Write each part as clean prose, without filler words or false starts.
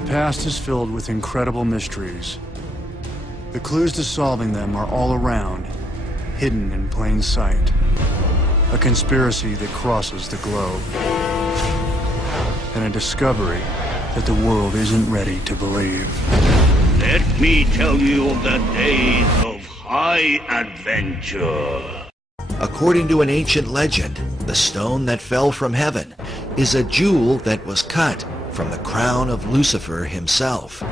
The past is filled with incredible mysteries. The clues to solving them are all around, hidden in plain sight. A conspiracy that crosses the globe. And a discovery that the world isn't ready to believe. Let me tell you of the days of high adventure. According to an ancient legend, the stone that fell from heaven is a jewel that was cut from the crown of Lucifer himself.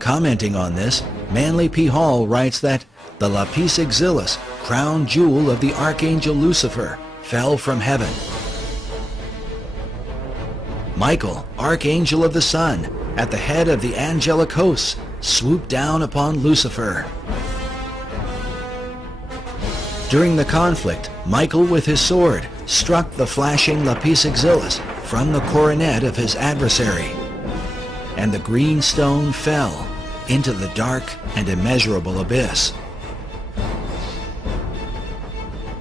Commenting on this, Manly P. Hall writes that the lapis exilis, crown jewel of the archangel Lucifer, fell from heaven. Michael, archangel of the sun, at the head of the angelic hosts, swooped down upon Lucifer. During the conflict, Michael with his sword struck the flashing lapis exilis from the coronet of his adversary, and the green stone fell into the dark and immeasurable abyss.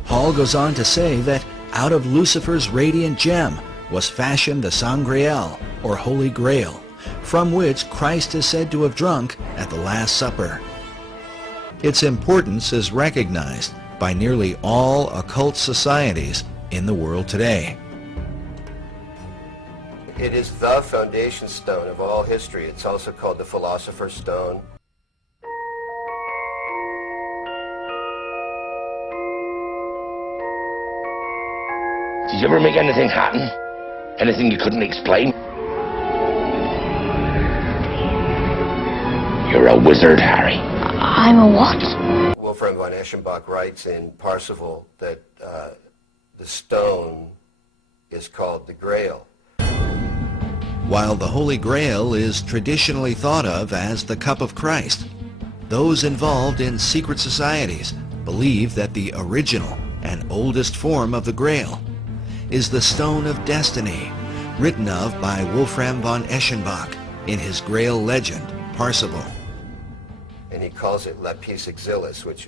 Hall goes on to say that out of Lucifer's radiant gem was fashioned the Grail, or Holy Grail, from which Christ is said to have drunk at the Last Supper. Its importance is recognized by nearly all occult societies in the world today. It is the foundation stone of all history. It's also called the Philosopher's Stone. Did you ever make anything happen? Anything you couldn't explain? You're a wizard, Harry. I'm a what? Wolfram von Eschenbach writes in Parsifal that the stone is called the Grail. While the Holy Grail is traditionally thought of as the cup of Christ, those involved in secret societies believe that the original and oldest form of the Grail is the Stone of Destiny, written of by Wolfram von Eschenbach in his Grail legend, Parsifal. And he calls it lapis exilis, which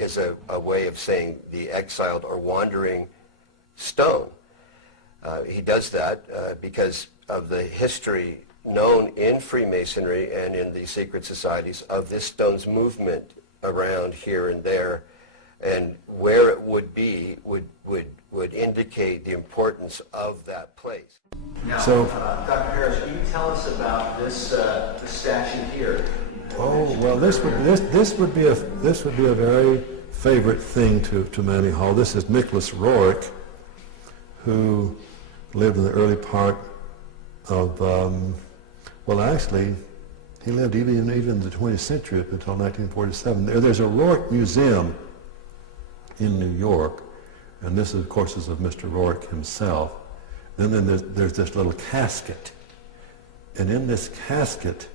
is a way of saying the exiled or wandering stone. He does that because of the history known in Freemasonry and in the secret societies of this stone's movement around here and there, and where it would be would indicate the importance of that place. Now, Dr. Harris, can you tell us about this statue here? Oh well, this would be a very favorite thing to Manly Hall. This is Nicholas Roerich, who lived in the early part of well, actually, he lived even in the 20th century up until 1947. There's a Roerich Museum in New York, and this, of course, is of Mr. Roerich himself. And then there's this little casket, and in this casket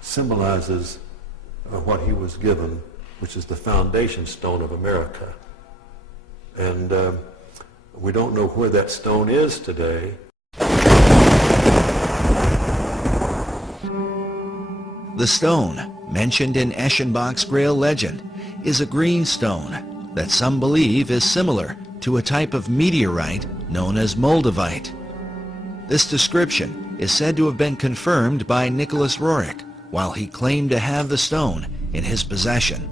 symbolizes what he was given, which is the foundation stone of America. And we don't know where that stone is today. The stone, mentioned in Eschenbach's Grail legend, is a green stone that some believe is similar to a type of meteorite known as moldavite. This description is said to have been confirmed by Nicholas Roerich while he claimed to have the stone in his possession.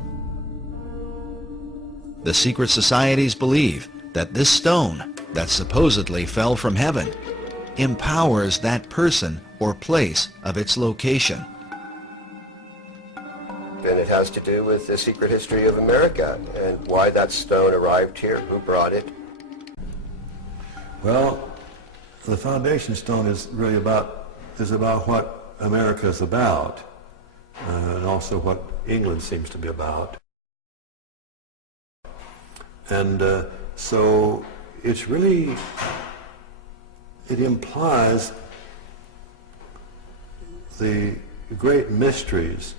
The secret societies believe that this stone, that supposedly fell from heaven, empowers that person or place of its location. And it has to do with the secret history of America and why that stone arrived here, who brought it. Well, the foundation stone is really about what America is about, and also what England seems to be about. And so it's really, it implies the great mysteries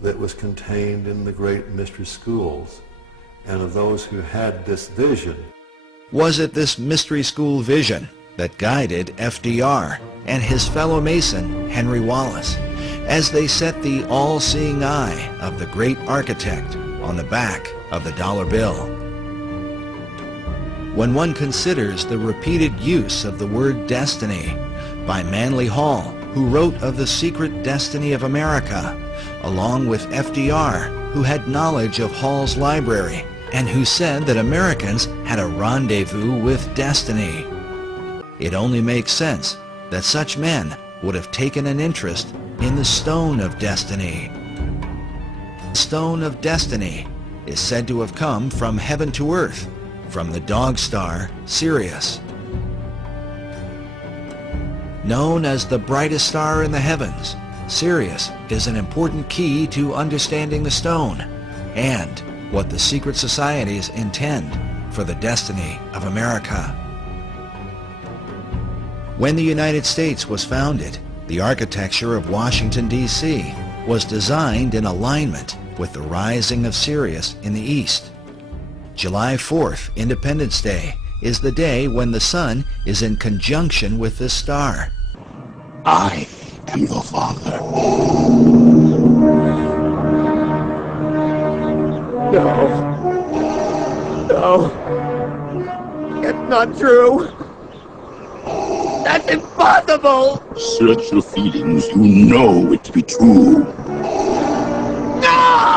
that was contained in the great mystery schools and of those who had this vision. Was it this mystery school vision that guided FDR and his fellow Mason, Henry Wallace, as they set the all-seeing eye of the great architect on the back of the dollar bill. When one considers the repeated use of the word destiny by Manly Hall, who wrote of the secret destiny of America, along with FDR, who had knowledge of Hall's library, and who said that Americans had a rendezvous with destiny, it only makes sense that such men would have taken an interest in the Stone of Destiny. The Stone of Destiny is said to have come from heaven to earth, from the dog star Sirius. Known as the brightest star in the heavens, Sirius is an important key to understanding the stone and what the secret societies intend for the destiny of America. When the United States was founded, the architecture of Washington, D.C. was designed in alignment with the rising of Sirius in the east. July 4th, Independence Day, is the day when the sun is in conjunction with this star. I am your father. No. It's not true. That's impossible. Search your feelings. You know it to be true. No!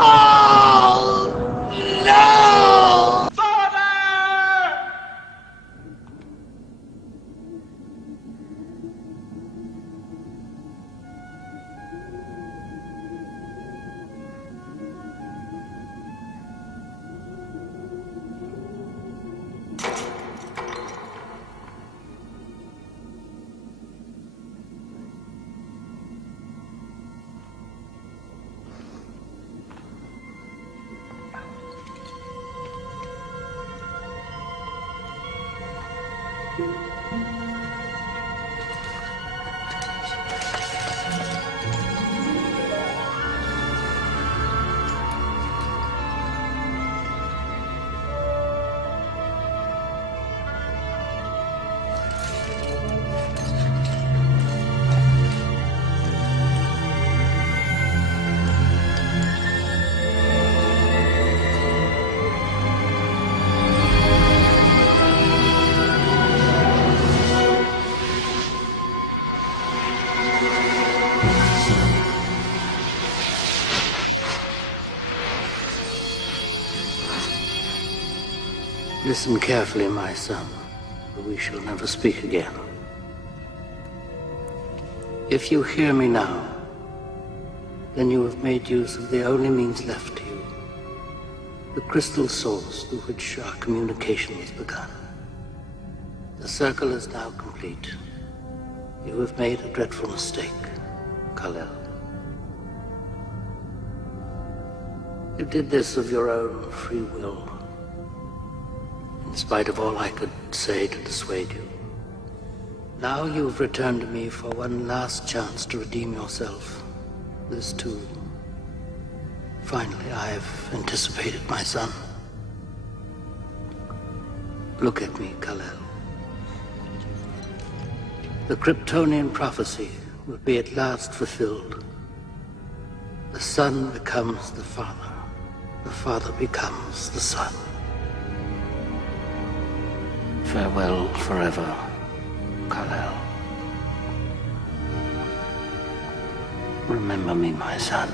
No! Listen carefully, my son, or we shall never speak again. If you hear me now, then you have made use of the only means left to you, the crystal source through which our communication was begun. The circle is now complete. You have made a dreadful mistake, Kal-El. You did this of your own free will, in spite of all I could say to dissuade you. Now you've returned to me for one last chance to redeem yourself. This too. Finally, I've anticipated my son. Look at me, Kal-El. The Kryptonian prophecy will be at last fulfilled. The son becomes the father becomes the son. Farewell forever, Kal-El. Remember me, my son.